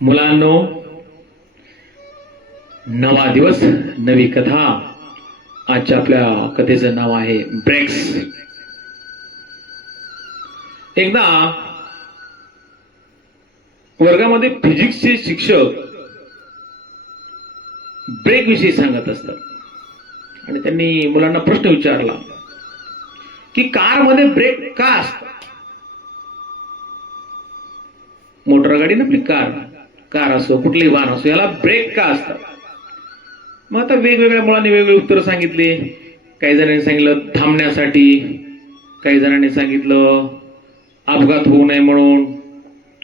मुलांनो नवा दिवस नवी कथा. आजच्या आपल्या कथेचं नाव आहे ब्रेक्स. एकदा वर्गामध्ये फिजिक्सचे शिक्षक ब्रेक विषयी सांगत असतात. आणि त्यांनी मुलांना प्रश्न विचारला की कारमध्ये ब्रेक का असतात? मोटर गाडी ना आपली कार कार असो कुठलीही वाहन असो याला ब्रेक का असतात? मग आता वेगवेगळ्या मुलांनी वेगवेगळी उत्तरं सांगितली. काही जणांनी सांगितलं थांबण्यासाठी. काही जणांनी सांगितलं अपघात होऊ नये म्हणून.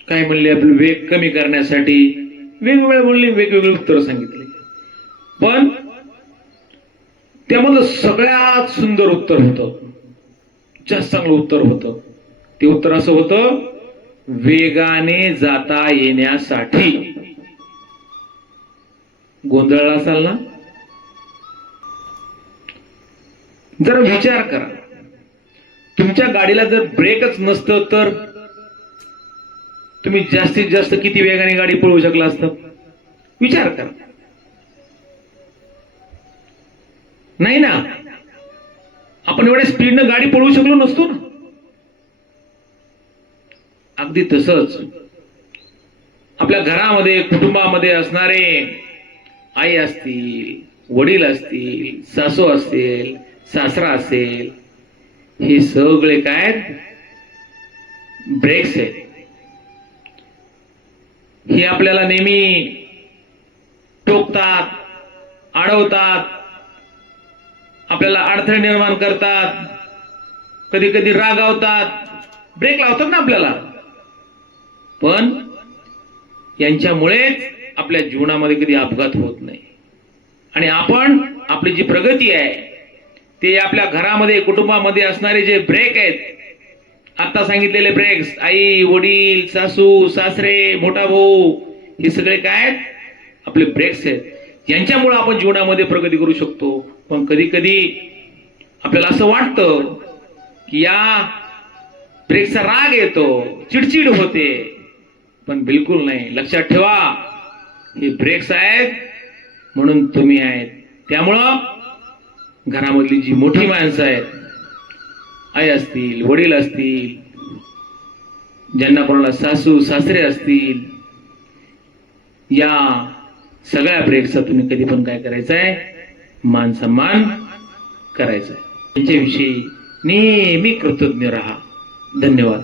काही म्हणले आपले वेग कमी करण्यासाठी. वेगवेगळ्या मुलांनी वेगवेगळी उत्तरं सांगितली. पण त्यामधलं सगळ्यात सुंदर उत्तर होतं. जास्त चांगलं उत्तर होतं. ते उत्तर असं होतं वेगाने जाता येण्यासाठी. गोंधळला असाल ना? जर विचार करा. तुमच्या गाडीला जर ब्रेकच नसतं तर तुम्ही जास्तीत जास्त किती वेगाने गाडी पळवू शकला असतं? विचार करा. नाही ना? आपण एवढ्या स्पीडनं गाडी पळवू शकलो नसतो ना? अगदी तसंच. आपल्या घरामध्ये कुटुंबामध्ये असणारे आई असतील वडील असतील सासू असेल सासरा असेल हे सगळे काय आहेत? ब्रेक्स आहेत. हे आपल्याला नेहमी टोकतात अडवतात आपल्याला अडथळे निर्माण करतात कधी कधी रागावतात. ब्रेक लावतात ना आपल्याला? पण यांच्यामुळेच आपल्या जीवनामध्ये कधी अपघात होत नाही. आणि आपण आपली जी प्रगती आहे ते आपल्या घरामध्ये कुटुंबामध्ये असणारे जे ब्रेक आहेत आता सांगितलेले ब्रेक्स आई वडील सासू सासरे मोठा भाऊ हे सगळे काय आहेत? आपले ब्रेक्स आहेत. यांच्यामुळे आपण जीवनामध्ये प्रगती करू शकतो. पण कधी कधी आपल्याला असं वाटतं की या ब्रेकचा राग येतो चिडचिड होते. पण बिलकुल नाही. लक्षात ठेवा हे ब्रेक्स आहेत म्हणून तुम्ही आहेत. त्यामुळं घरामधली जी मोठी माणसं आहेत आई असतील वडील असतील ज्यांना कोणाला सासू सासरे असतील या सगळ्या ब्रेकचा तुम्ही कधी पण काय करायचं आहे? मान सन्मान करायचा आहे. त्यांच्याविषयी नेहमी कृतज्ञ राहा. धन्यवाद.